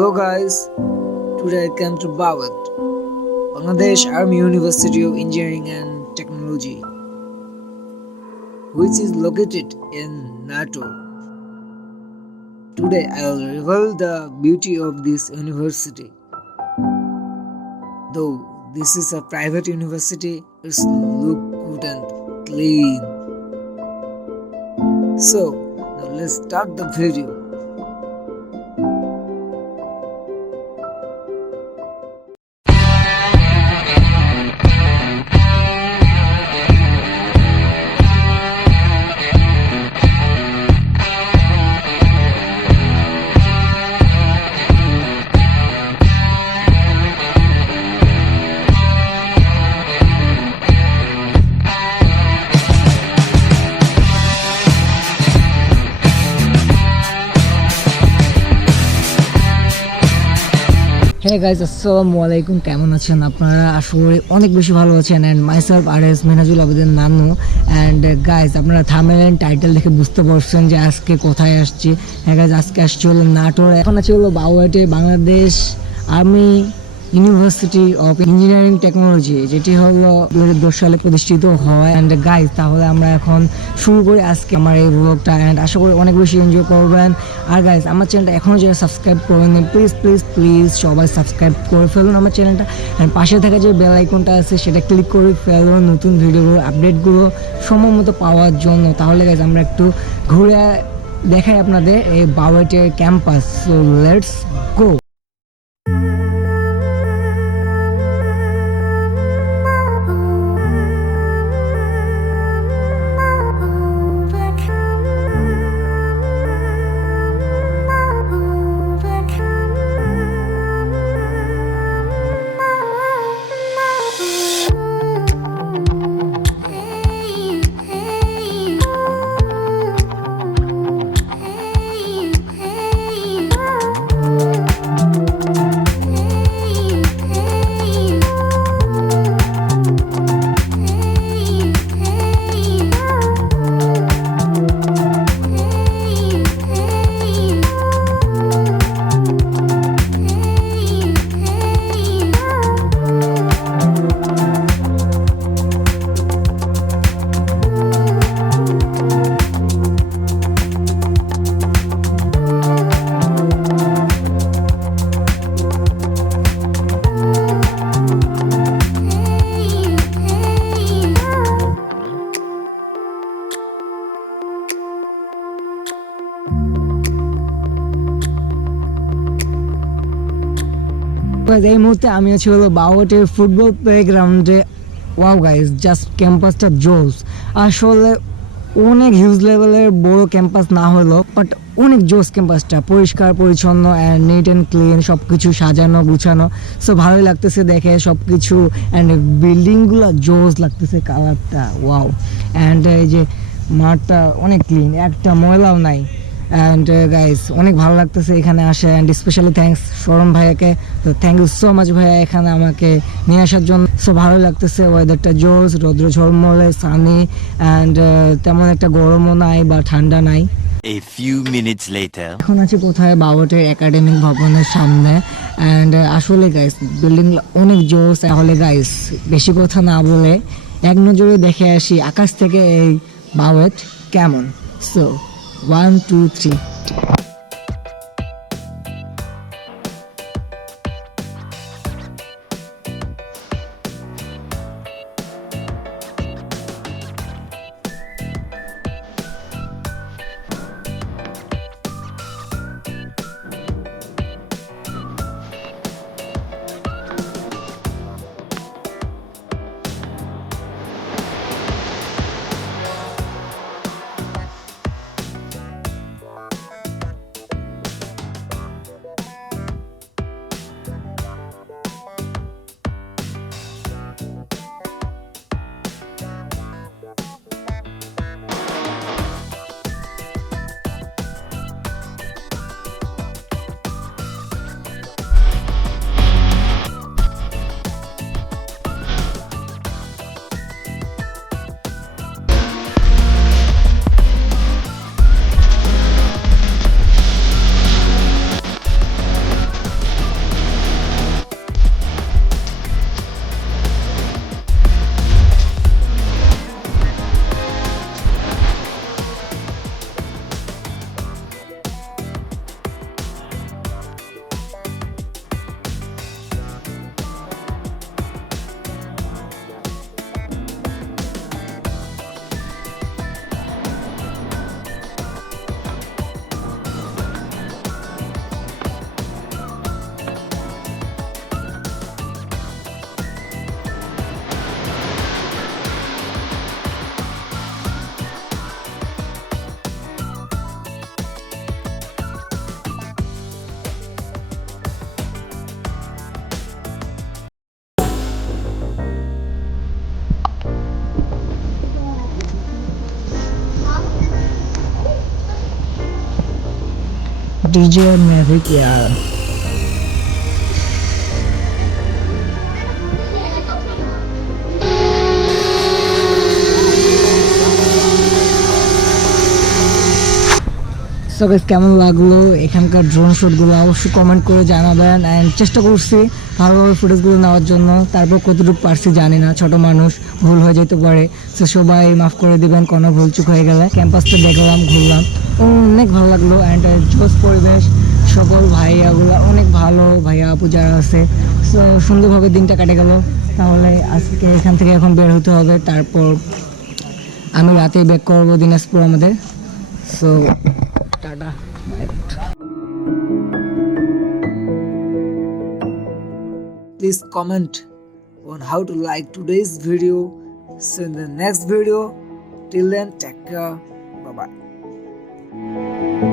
Hello guys, today I came to Bawat, Bangladesh Army University of Engineering and Technology, which is located in NATO. Today I will reveal the beauty of this university. Though this is a private university, its look good and clean. So, now let's start the video. হ্যাঁ guys আসসালামু আলাইকুম। কেমন আছেন আপনারা? আসলে অনেক বেশি ভালো আছেন। And myself R S Menajul Abedin Nanu and guys আপনারা থামেল অ্যান্ড টাইটেল দেখে বুঝতে পারছেন যে আজকে কোথায় আসছি। হ্যাঁ গাইজ আজকে আসছি হলো নাটোর। এখন আছে হলো বাউয়াটে Bangladesh army university of engineering technology যেটি হলো দু হাজার দশ সালে প্রতিষ্ঠিত হয়। অ্যান্ড গাইজ তাহলে আমরা এখন শুরু করি আজকে আমার এই ব্লগটা অ্যান্ড আশা করি অনেক বেশি এনজয় করবেন। আর গাইজ আমার চ্যানেলটা এখনও যারা সাবস্ক্রাইব করবেন প্লিজ প্লিজ প্লিজ সবাই সাবস্ক্রাইব করে ফেলুন আমার চ্যানেলটা অ্যান্ড পাশে থাকা যে বেল আইকনটা আছে, সেটা ক্লিক করে ফেলুন নতুন ভিডিওগুলো আপডেটগুলো সময় মতো পাওয়ার জন্য। তাহলে গাইজ আমরা একটু ঘুরে দেখাই আপনাদের এই বাউয়েটের campus so let's go Guys, এই মুহূর্তে আমি আছি হলো বাউটের ফুটবল প্লেগ্রাউন্ডে ওয়াও গাইজ জাস্ট ক্যাম্পাসটা জোস। আসলে অনেক হিউজ লেভেলের বড় ক্যাম্পাস না হলো বাট অনেক জোস ক্যাম্পাসটা পরিষ্কার পরিচ্ছন্ন অ্যান্ড নিট অ্যান্ড ক্লিন সব কিছু সাজানো গুছানো। সো ভালোই লাগতেছে দেখে সব কিছু অ্যান্ড বিল্ডিংগুলো জোস লাগতেছে কালারটা ওয়াও অ্যান্ড এই যে মাঠটা অনেক ক্লিন একটা ময়লাও নাই। অ্যান্ড গাইস অনেক ভালো লাগতেছে এখানে আসে অ্যান্ড স্পেশালি থ্যাঙ্কস সরম ভাইয়াকে। তো থ্যাংক ইউ সো মাচ ভাইয়া এখানে আমাকে নিয়ে আসার জন্য। সো ভালো লাগতেছে ওয়েদারটা জোস রৌদ্র ঝলমলে সানি অ্যান্ড তেমন একটা গরমও নাই বা ঠান্ডা নাই। A few minutes later. এখন আছে কোথায়? বাবটের একাডেমিক ভবনের সামনে। অ্যান্ড আসলে গাইস বিল্ডিং অনেক জোস তাহলে গাইস বেশি কথা না বলে এক নজরে দেখে আসি আকাশ থেকে এই বাওয়েট কেমন। So one two three DJ Mavic Air. So guys, কেমন লাগল? এখানকার ড্রোন শুটগুলো অবশ্যই কমেন্ট করে জানাবেন অ্যান্ড চেষ্টা করছি ভালোভাবে ফুটেজগুলো নেওয়ার জন্য। তারপর কতটুকু পারছি জানি না ছোট মানুষ ভুল হয়ে যেতে পারে। তো সবাই মাফ করে দিবেন কোনো ভুল চুক হয়ে গেলে। ক্যাম্পাসটা দেখলাম ঘুরলাম। অনেক ভালো লাগল অ্যান্ড জোস পরিবেশ, সকল ভাইয়াগুলো অনেক ভালো, ভাইয়া আপু যারা আছে। সুন্দরভাবে দিনটা কাটে গেল। তাহলে আজকে এখান থেকে এখন বের হতে হবে। তারপর আমি রাতে ব্যাক করব দিনাজপুর আমাদের। So tata please comment on how to like today's video. See you in the next video. Till then, take care. Thank you.